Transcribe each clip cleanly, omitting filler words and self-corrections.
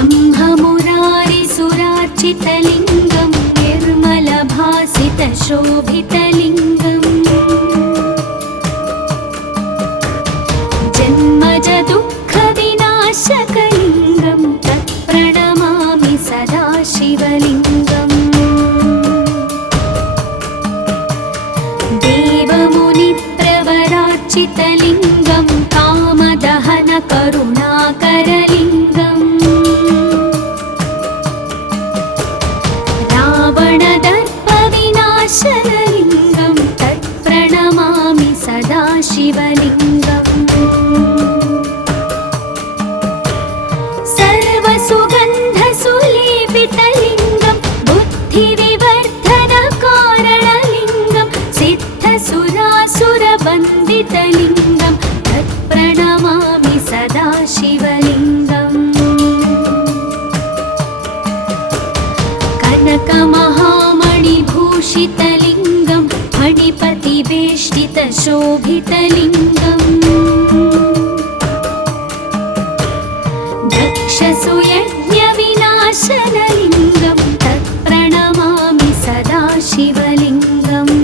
ब्रह्ममुरारिसुरार्चितलिङ्गं निर्मलभासितशोभितलिङ्गम् जन्मजदुःखविनाशकलिङ्गं तत्प्रणमामि सदा शिवलिङ्गम् देवमुनिप्रवरार्चितलिङ्गं कामदहनकरुणाकरलिङ्गम् रावणदर्पविनाशनलिङ्गं तत्प्रणमामि सदा शिवलिङ्गम् सर्वसुगन्धसुलेपितलिङ्गं बुद्धिविवर्धनकारणलिङ्गं सिद्धसुरासुरवन्दितलिङ्गं तत्प्रणमामि सदा शिवलिङ्गम् कनकमहामणिभूषितलिङ्गं फणिपतिवेष्टितशोभितलिङ्गम् दक्षसुयज्ञविनाशनलिङ्गं तत्प्रणमामि सदा शिवलिङ्गम्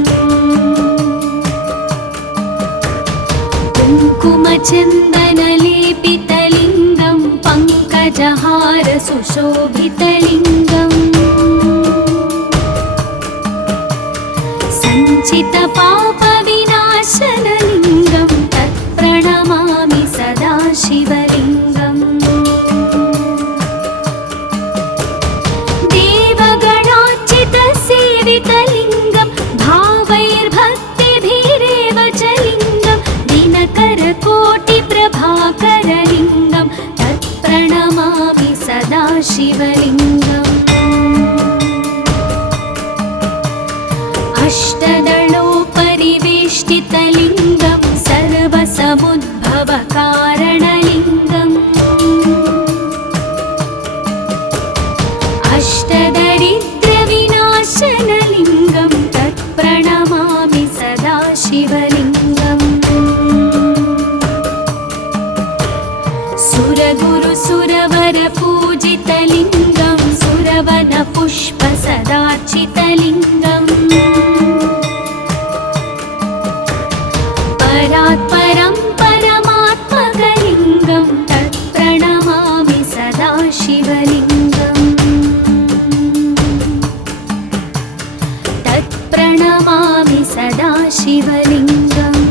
कुङ्कुमचन्दनलेपितलिङ्गं पङ्कजहारसुशोभितलिङ्गम् सञ्चितपापविनाशनलिङ्गं तत्प्रणमामि सदा शिवलिङ्गम् देवगणार्चितसेवितलिङ्गं भावैर्भक्तिभिरेव च लिङ्गं दिनकरकोटिप्रभाकरलिङ्गं तत्प्रणमामि सदा शिवलिङ्गम् अष्टदलोपरिवेष्टितलिङ्गं सर्वसमुद्भवकारणलिङ्गम् अष्टदरिद्रविनाशनलिङ्गं तत्प्रणमामि सदा शिवलिङ्गम् सुरगुरुसुरवरपूजितलिङ्गं सुरवनपुष्पसदार्चितलिङ्गम् परात्परं परमात्मकलिङ्गं तत्प्रणमामि सदा शिवलिङ्गम् तत्प्रणमामि सदा शिवलिङ्गम्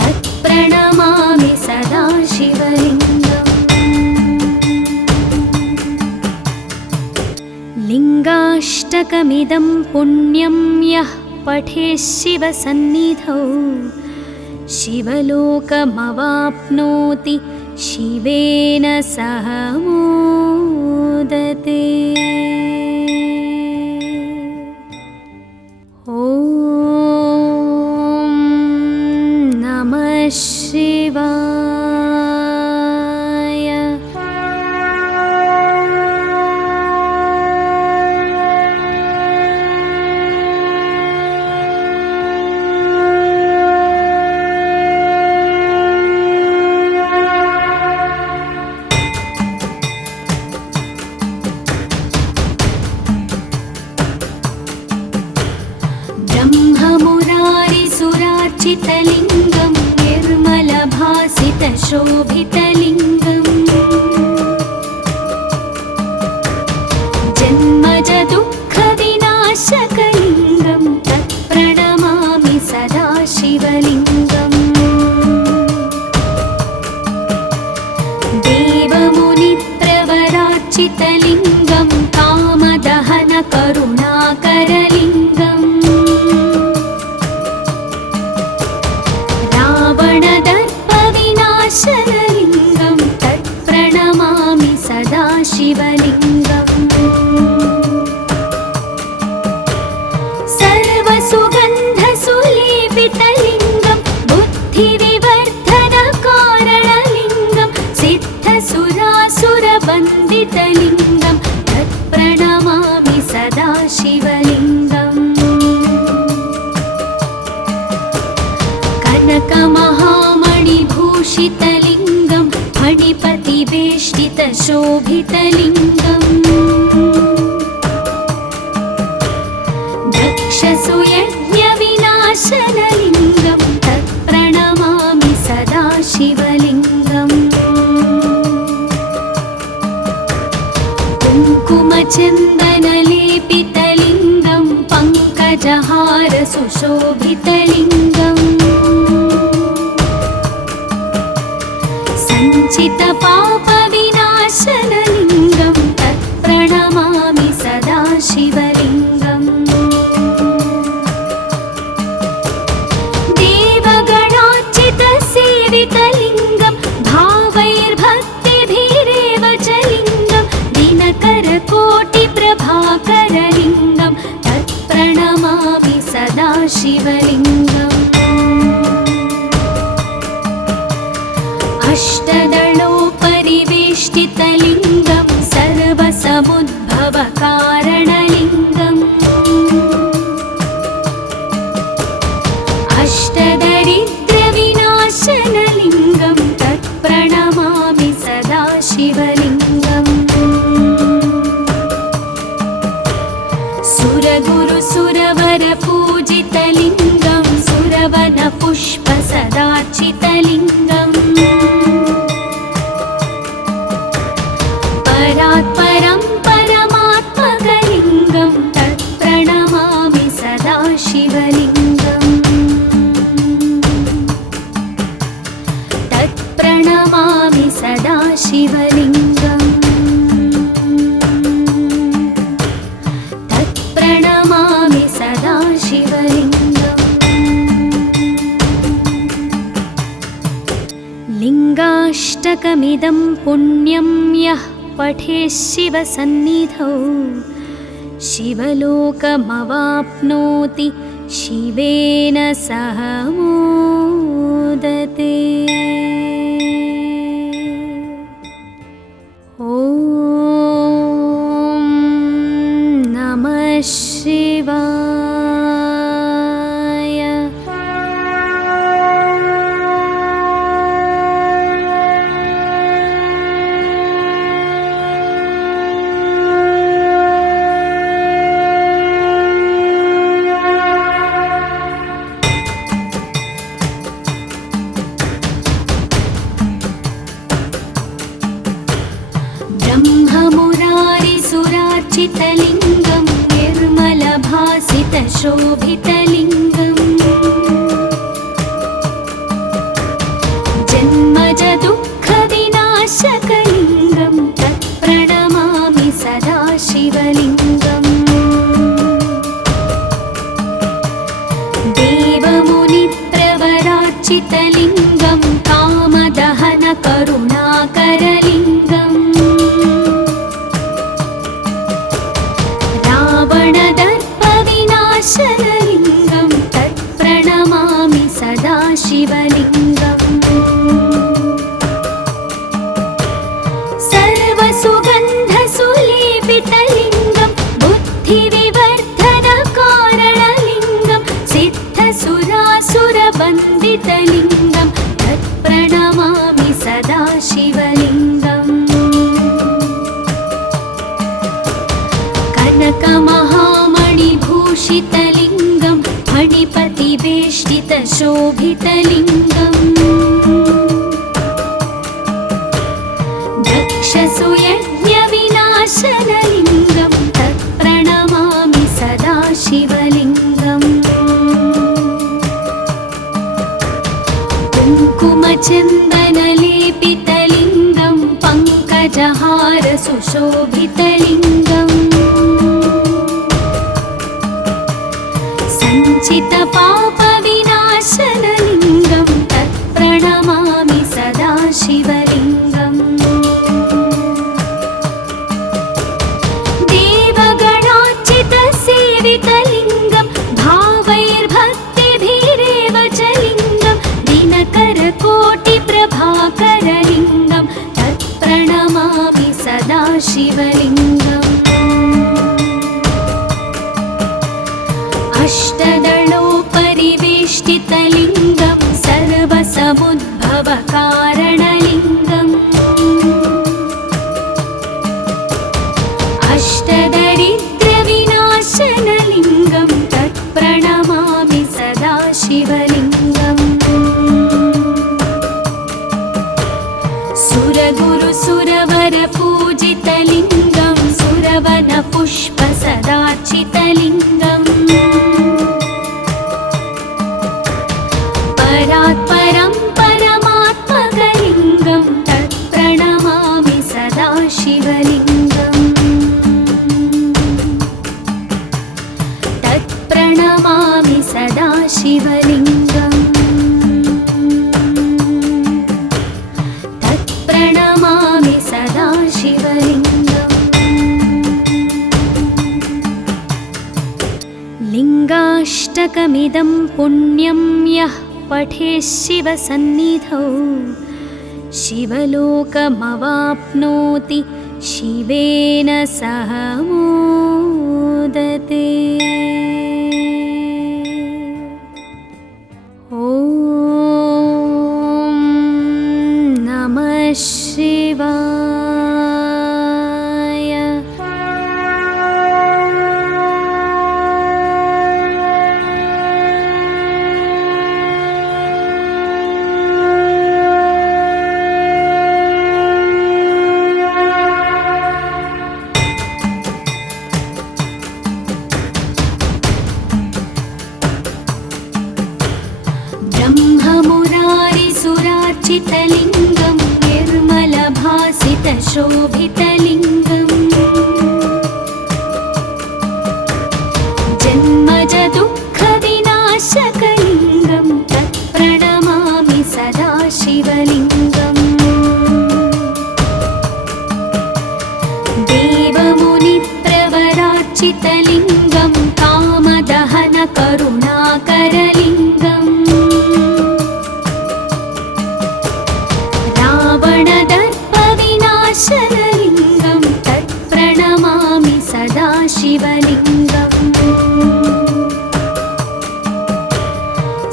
तत्प्रणमामि सदा शिवलिङ्गम् लिङ्गाष्टकमिदं पुण्यं यः पठेत् शिवसन्निधौ शिवलोकमवाप्नोति शिवेन सह मोदते। ॐ नमः शिवाय। ब्रह्ममुरारिसुरार्चितलिङ्गं निर्मलभासितशोभितलिङ्गम् जन्मजदुःखविनाशकलिङ्गं तत्प्रणमामि सदा शिवलिङ्गम् देवमुनिप्रवरार्चितलिङ्गं कामदहनकरुणाकरलिङ्गम् रावणदर्पविनाशनलिङ्गं तत्प्रणमामि सदा शिवलिङ्गम् सर्वसुगन्धसुलेपितलिङ्गं बुद्धिविवर्धनकारणलिङ्गं सिद्धसुरासुरवन्दितलिङ्गं तत्प्रणमामि सदा शिवलिङ्गम् कनकमहामणिभूषितलिङ्गं मणिपतिवेष्टितशोभितलिङ्गम् दक्षसुयज्ञविनाशनलिङ्गं तत्प्रणमामि सदा शिवलिङ्गम् कुङ्कुमचन्दनलेपितलिङ्गं पङ्कजहार सुशोभितलिङ्गम् सञ्चितपापविनाशनलिङ्गं तत्प्रणमामि सदा शिवलिङ्गम् देवगणार्चितसेवितलिङ्गं भावैर्भक्तिभिरेव च लिङ्गं दिनकरकोटिप्रभाकरलिङ्गं तत्प्रणमामि सदा शिवलिङ्गम् अष्टदलोपरिवेष्टितलिङ्गं सर्वसमुद्भवकारणलिङ्गम् अष्टदरिद्रविनाशनलिङ्गं तत्प्रणमामि सदा शिवलिङ्गम् सुरगुरुसुरवरपूजितलिङ्गं सुरवनपुष्पसदार्चितलिङ्गम् परात्परं परमात्मकलिङ्गं तत्प्रणमामि सदा शिवलिङ्गम् तत्प्रणमामि सदा शिवलिङ्गम् तत्प्रणमामि सदा शिवलिङ्गम् लिङ्गाष्टकमिदं पुण्यं यः पठेत् शिवसन्निधौ शिवलोकमवाप्नोति शिवेन सह मोदते। ॐ नमः शिवाय। ब्रह्ममुरारिसुरार्चितलिङ्गं निर्मलभासितशोभितलिङ्गम् जन्मजदुःखविनाशकलिङ्गं तत्प्रणमामि सदा शिवलिङ्गम् देवमुनिप्रवरार्चितलिङ्गं कामदहनकरुणाकरलिङ्गम् रावणदर्पविनाशनलिङ्गं तत्प्रणमामि सदा शिवलिङ्गम् सर्वसुगन्धसुलेपितलिङ्गं बुद्धिविवर्धनकारणलिङ्गं सिद्धसुरासुरवन्दितलिङ्गं तत्प्रणमामि सदा शिवलिङ्गम् कनकमहामणिभूषितलिङ्गं मणिपतिवेष्टितशोभितलिङ्गम् दक्षसुयज्ञविनाशनलिङ्गं तत्प्रणमामि सदा शिवलिङ्गम् कुङ्कुमचन्दनलेपितलिङ्गं पङ्कजहार सुशोभितलिङ्गम् सञ्चितपापविनाशनलिङ्गं तत्प्रणमामि सदा शिवलिङ्गम् देवगणार्चितसेवितलिङ्गं भावैर्भक्तिभिरेव च लिङ्गं दिनकरकोटिप्रभाकरलिङ्गं तत्प्रणमामि सदा शिवलिङ्गम् अष्टदलोपरिवेष्टितलिङ्गं सर्वसमुद्भवकारणलिङ्गम् सुरगुरु सुरवर पूजितलिङ्गं सुरवन पुष्प सदार्चितलिङ्गम् परात्परं परमात्मकलिङ्गं तत्प्रणमामि सदा शिवलिङ्गम् तत्प्रणमामि सदा शिवलिङ्गम् तत्प्रणमामि सदा शिवलिङ्गम् लिङ्गाष्टकमिदं पुण्यं यः पठेत् शिवसन्निधौ शिवलोकमवाप्नोति शिवेन सह मोदते। ॐ नमः शिवाय। ब्रह्ममुरारिसुरार्चितलिङ्गं निर्मलभासितशोभितलिङ्गम् जन्मजदुःखविनाशकलिङ्गं तत्प्रणमामि सदा शिवलिङ्गम् देवमुनिप्रवरार्चितलिङ्गं कामदहनकरुणाकरलिङ्गम् रावणदर्पविनाशनलिङ्गं तत्प्रणमामि सदा शिवलिङ्गम्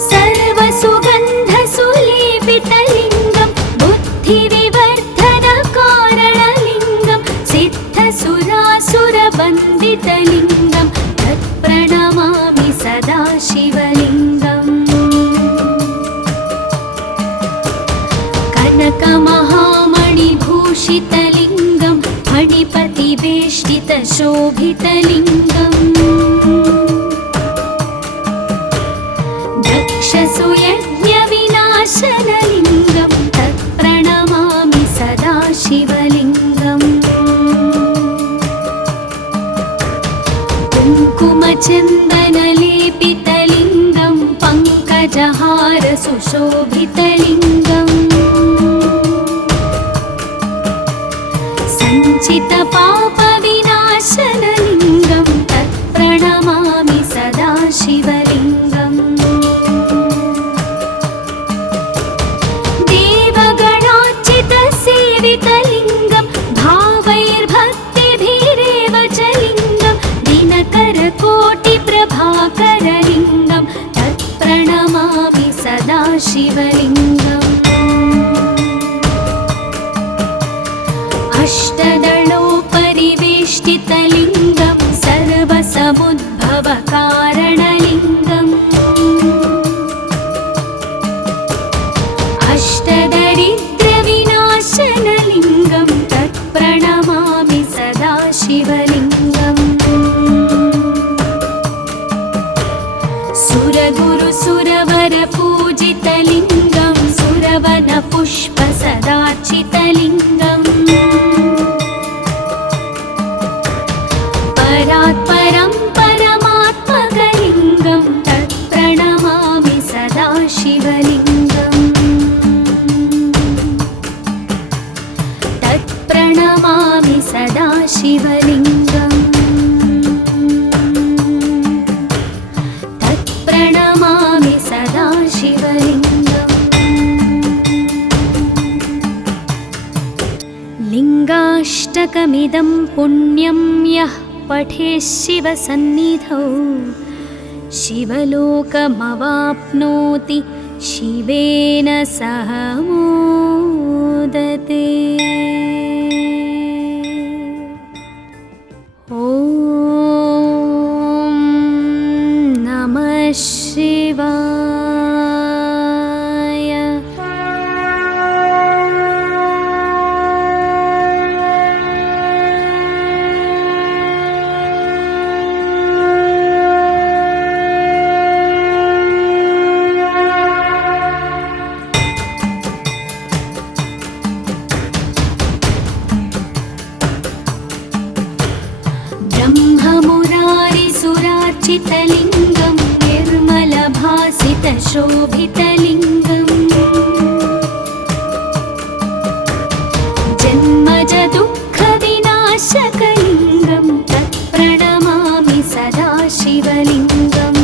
सर्वसुगन्धसुलेपितलिङ्गं बुद्धिविवर्धनकारणलिङ्गं सिद्धसुरासुरवन्दितलिङ्गं तत्प्रणमामि सदा शिवलिङ्गम् कनकमहामणिभूषितलिङ्गं फणिपतिवेष्टितशोभितलिङ्गम् दक्षसुयज्ञविनाशनलिङ्गं तत्प्रणमामि सदा शिवलिङ्गम् कुङ्कुमचन्दनलेपितलिङ्गं पङ्कजहारसुशोभितलिङ्गम् सञ्चितपापविनाशनलिङ्गं तत्प्रणमामि सदा शिवलिङ्गम् देवगणार्चितसेवितलिङ्गं भावैर्भक्तिभिरेव च लिङ्गं दिनकरकोटिप्रभाकरलिङ्गं तत्प्रणमामि सदा शिवलिङ्गम् अष्टदलोपरिवेष्टितलिङ्गं सर्वसमुद्भवकारणलिङ्गम् अष्टदरिद्रविनाशनलिङ्गं तत्प्रणमामि सदा शिवलिङ्गम् सुरगुरु सुरवर पूजितलिङ्गं सुरवन पुष्प सदार्चितलिङ्गम् परात्परं परमात्मकलिङ्गं तत्प्रणमामि सदा शिवलिङ्गम् तत्प्रणमामि सदा शिवलिङ्गम् तत्प्रणमामि सदा शिवलिङ्गम् लिङ्गाष्टकमिदं पुण्यं यः पठेत् शिवसन्निधौ शिवलोकमवाप्नोति शिवेन सह मोदते। ॐ नमः शिवाय। पराचितलिङ्गं निर्मलभासितशोभितलिङ्गम् जन्मज दुःखविनाशकलिङ्गं तत्प्रणमामि सदा शिवलिङ्गम्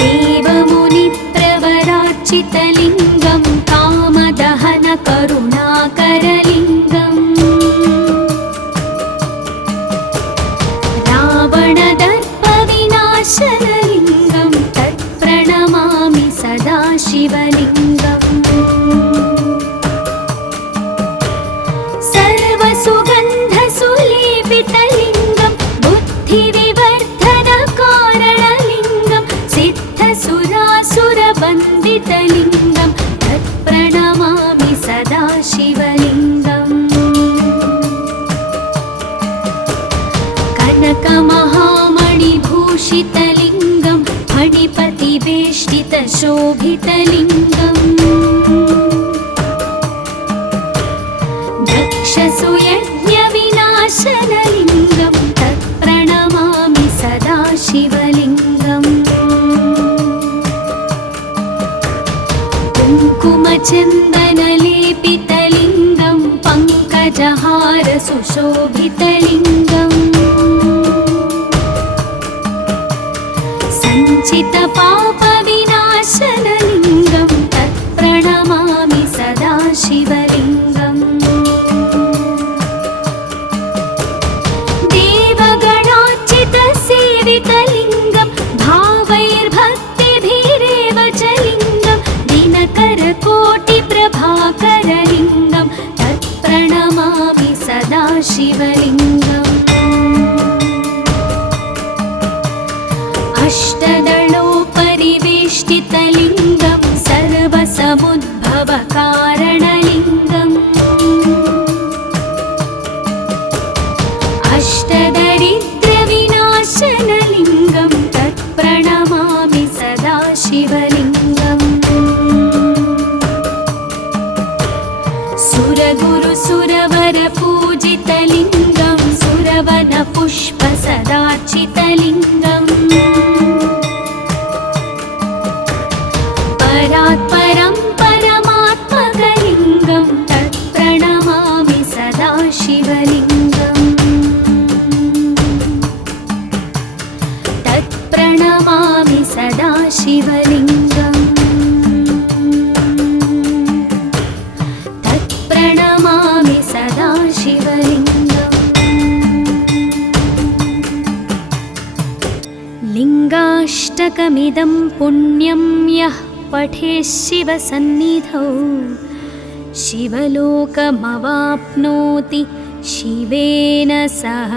देवमुनिप्रवराचितलिङ्गं कामदहनकरुणाकरलिङ्गम् रावणदर्पविनाशनलिङ्गं तत्प्रणमामि सदा शिवलिङ्गम् सर्वसुगन्धसुलेपितलिङ्गं बुद्धिविवर्धनकारणलिङ्गं सिद्धसुरासुरवन्दितलिङ्गं तत्प्रणमामि सदा शिवलिङ्गम् कनकमहामणिभूषितलिङ्गं फणिपतिवेष्टितशोभितलिङ्गम् दक्षसुयज्ञविनाशनलिङ्गं तत्प्रणमामि सदा शिवलिङ्गम् कुङ्कुमचन्दनलेपितलिङ्गं पङ्कजहारसुशोभितलिङ्गम् सञ्चितपापविनाशनलिङ्गं तत्प्रणमामि सदा शिवलिङ्गम् देवगणार्चितसेवितलिङ्गं भावैर्भक्तिभिरेव च लिङ्गं दिनकरकोटिप्रभाकरलिङ्गं तत्प्रणमामि सदा शिवलिङ्गम् अष्टदलोपरिवेष्टितलिङ्गं सर्वसमुद्भवकारणलिङ्गम् अष्टदरिद्रविनाशनलिङ्गं तत्प्रणमामि सदा शिवलिङ्गम् सुरगुरुसुरवरपूजितलिङ्गं सुरवनपुष्पसदार्चितलिङ्गम् परात्परं परमात्मकलिङ्गं तत्प्रणमामि सदा शिवलिङ्गम् तत्प्रणमामि सदा शिवलिङ्गम् तत्प्रणमामि सदा शिवलिङ्गम् लिङ्गाष्टकमिदं पुण्यं यः पठेत् शिवसन्निधौ शिवलोकमवाप्नोति शिवेन सह